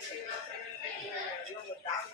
这个这个这个，让我打死。